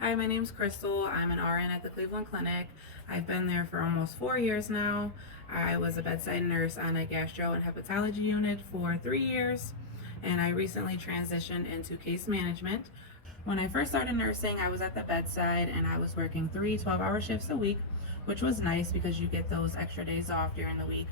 Hi, my name's Crystal. I'm an RN at the Cleveland Clinic. I've been there for almost 4 years now. I was a bedside nurse on a gastro and hepatology unit for 3 years, and I recently transitioned into case management. When I first started nursing, I was at the bedside and I was working 12-hour shifts a week, which was nice because you get those extra days off during the week.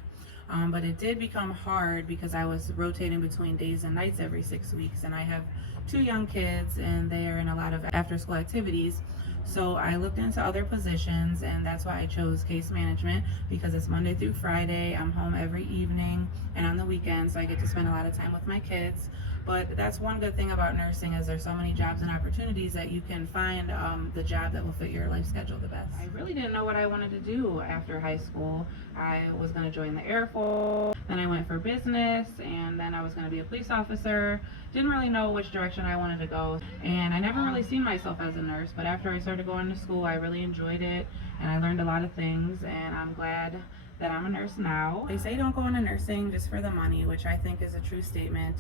But it did become hard because I was rotating between days and nights every 6 weeks, and I have two young kids and they are in a lot of after school activities. So I looked into other positions, and that's why I chose case management, because it's Monday through Friday. I'm home every evening and on the weekends, so I get to spend a lot of time with my kids. But that's one good thing about nursing, is there's so many jobs and opportunities that you can find the job that will fit your life schedule the best. I really didn't know what I wanted to do after high school. I was going to join the Air Force, then I went for business, and then I was going to be a police officer. Didn't really know which direction I wanted to go, and I never really seen myself as a nurse. But after I started going to school, I really enjoyed it, and I learned a lot of things, and I'm glad that I'm a nurse now. They say don't go into nursing just for the money, which I think is a true statement,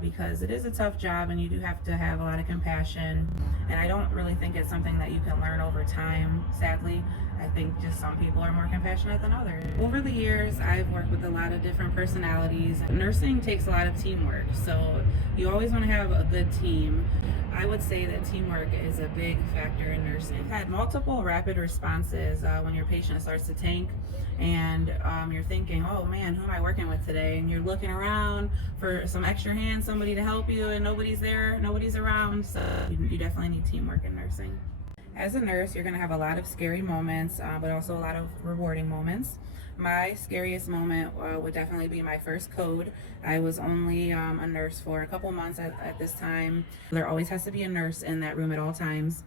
because it is a tough job and you do have to have a lot of compassion, and I don't really think it's something that you can learn over time, sadly. I think just some people are more compassionate than others. Over the years, I've worked with a lot of different personalities. Nursing takes a lot of teamwork, so you always want to have a good team. I would say that teamwork is a big factor in nursing. I've had multiple rapid responses when your patient starts to tank, and you're thinking, oh man, who am I working with today? And you're looking around for some extra hands, somebody to help you, and nobody's there, nobody's around. So you definitely need teamwork in nursing. As a nurse, you're going to have a lot of scary moments, but also a lot of rewarding moments. My scariest moment would definitely be my first code. I was only a nurse for a couple months at this time. There always has to be a nurse in that room at all times.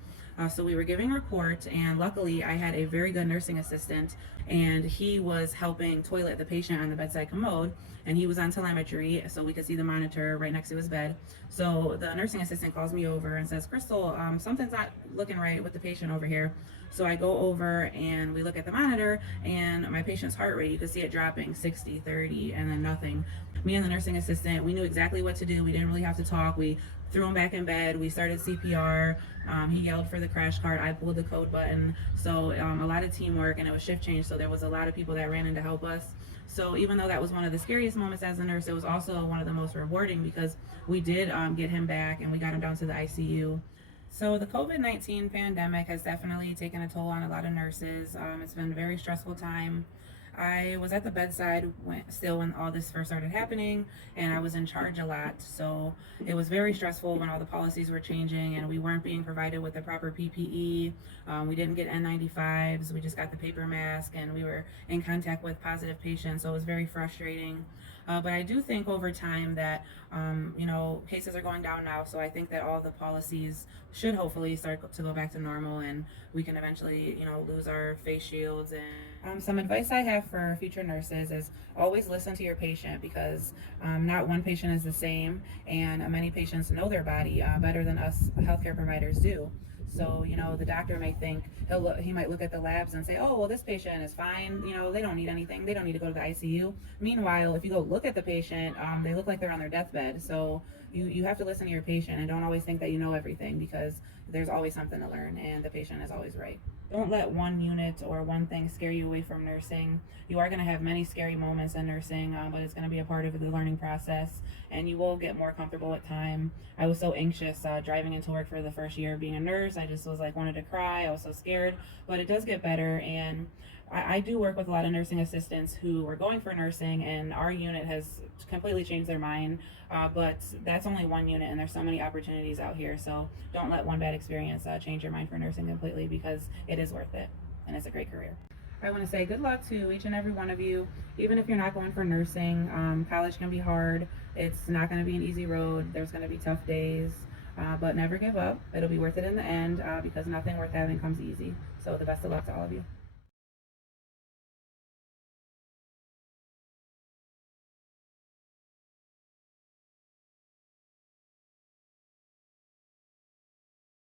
So we were giving reports, and luckily I had a very good nursing assistant, and he was helping toilet the patient on the bedside commode, and he was on telemetry so we could see the monitor right next to his bed. So the nursing assistant calls me over and says, Crystal, something's not looking right with the patient over here. So I go over and we look at the monitor, and my patient's heart rate, you could see it dropping 60, 30, and then nothing. Me and the nursing assistant, we knew exactly what to do. We didn't really have to talk. We threw him back in bed. We started CPR. He yelled for the crash cart. I pulled the code button. So a lot of teamwork, and it was shift change. So there was a lot of people that ran in to help us. So even though that was one of the scariest moments as a nurse, it was also one of the most rewarding, because we did get him back and we got him down to the ICU. So the COVID-19 pandemic has definitely taken a toll on a lot of nurses. It's been a very stressful time. I was at the bedside when all this first started happening, and I was in charge a lot. So it was very stressful when all the policies were changing and we weren't being provided with the proper PPE. We didn't get N95s. We just got the paper mask, and we were in contact with positive patients. So it was very frustrating. But I do think over time that, cases are going down now. So I think that all the policies should hopefully start to go back to normal, and we can eventually, lose our face shields. And some advice I have for future nurses is always listen to your patient, because not one patient is the same, and many patients know their body better than us healthcare providers do. So, the doctor may think, he might look at the labs and say, oh, well, this patient is fine. They don't need anything. They don't need to go to the ICU. Meanwhile, if you go look at the patient, they look like they're on their deathbed. So you have to listen to your patient, and don't always think that you know everything, because there's always something to learn, and the patient is always right. Don't let one unit or one thing scare you away from nursing. You are going to have many scary moments in nursing, but it's going to be a part of the learning process, and you will get more comfortable with time. I was so anxious driving into work for the first year of being a nurse. I just was wanted to cry. I was so scared, but it does get better. And I do work with a lot of nursing assistants who were going for nursing, and our unit has completely changed their mind. But that's only one unit, and there's so many opportunities out here. So don't let one bad experience change your mind for nursing completely, because it is worth it, and it's a great career. I want to say good luck to each and every one of you. Even if you're not going for nursing, college can be hard. It's not going to be an easy road. There's going to be tough days, but never give up. It'll be worth it in the end, because nothing worth having comes easy. So the best of luck to all of you.